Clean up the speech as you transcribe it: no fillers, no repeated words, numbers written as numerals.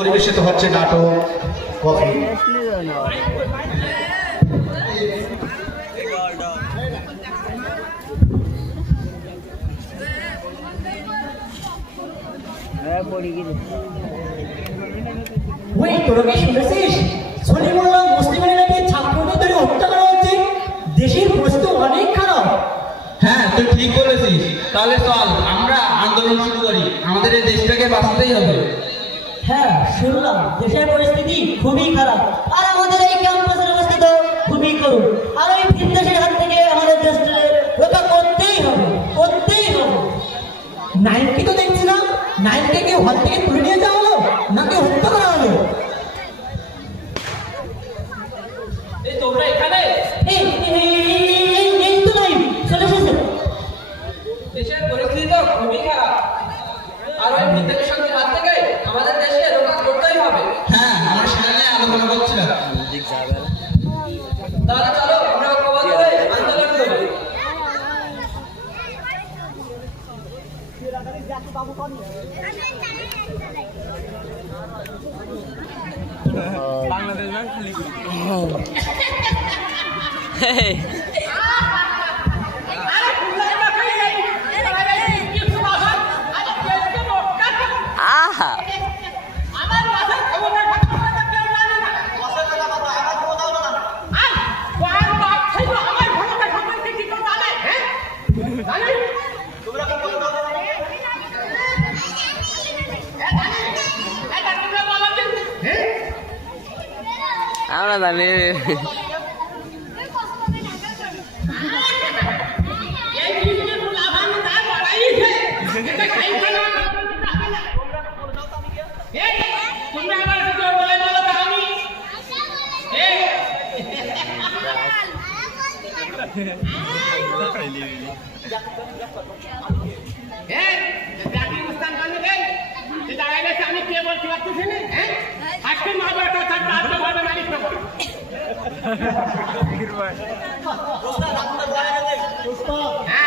পরিবেশিত হচ্ছে নাটক কফি। ওই তোরা কি শুনেছিস? শনি মোল্লা মুসলিমের নাকি ছাত্রদের ধরে হত্যা করা হচ্ছে। দেশের পরিস্থিতি অনেক খারাপ। হ্যাঁ, তুই ঠিক বলেছিস। তাহলে চল আমরা আন্দোলন শুরু করি, আমাদের এই দেশটাকে বাঁচাতেই হবে। হ্যাঁ, শুনলাম দেশের পরিস্থিতি খুবই খারাপ, আর আমাদের এই ক্যাম্পাসের অবস্থা তো খুবই করুণ। আর এই বিদেশের হাত থেকে আমাদের দেশটাকে রক্ষা করতেই হবে, করতেই হবে। নাইনকে তো দেখছিলাম, নাইনকে কেউ হাত থেকে তুলে নিয়ে যাওয়া হলো নাকি হত্যা করা হলো? তোমরা এখানে? এই তো নাই, চলে এসেছে। দেশের পরিস্থিতি তো খুবই খারাপ, আর ওই বিদেশের সঙ্গে হাত থেকে আমাদের দেশকে রক্ষা করতেই হবে। হ্যাঁ, আমরা সেটা নিয়ে আলোচনা করছিলাম। তাহলে চলো আমরা ঐক্যবদ্ধ হয়ে আন্দোলন করি। বাংলাদেশ ব্যাংক খুলি আমরা জানি। আমি কে বলতে পারতেছি না, হ্যাঁ আজকে মা বাবা থাকবে আজকে বাবা মালিক না হ্যাঁ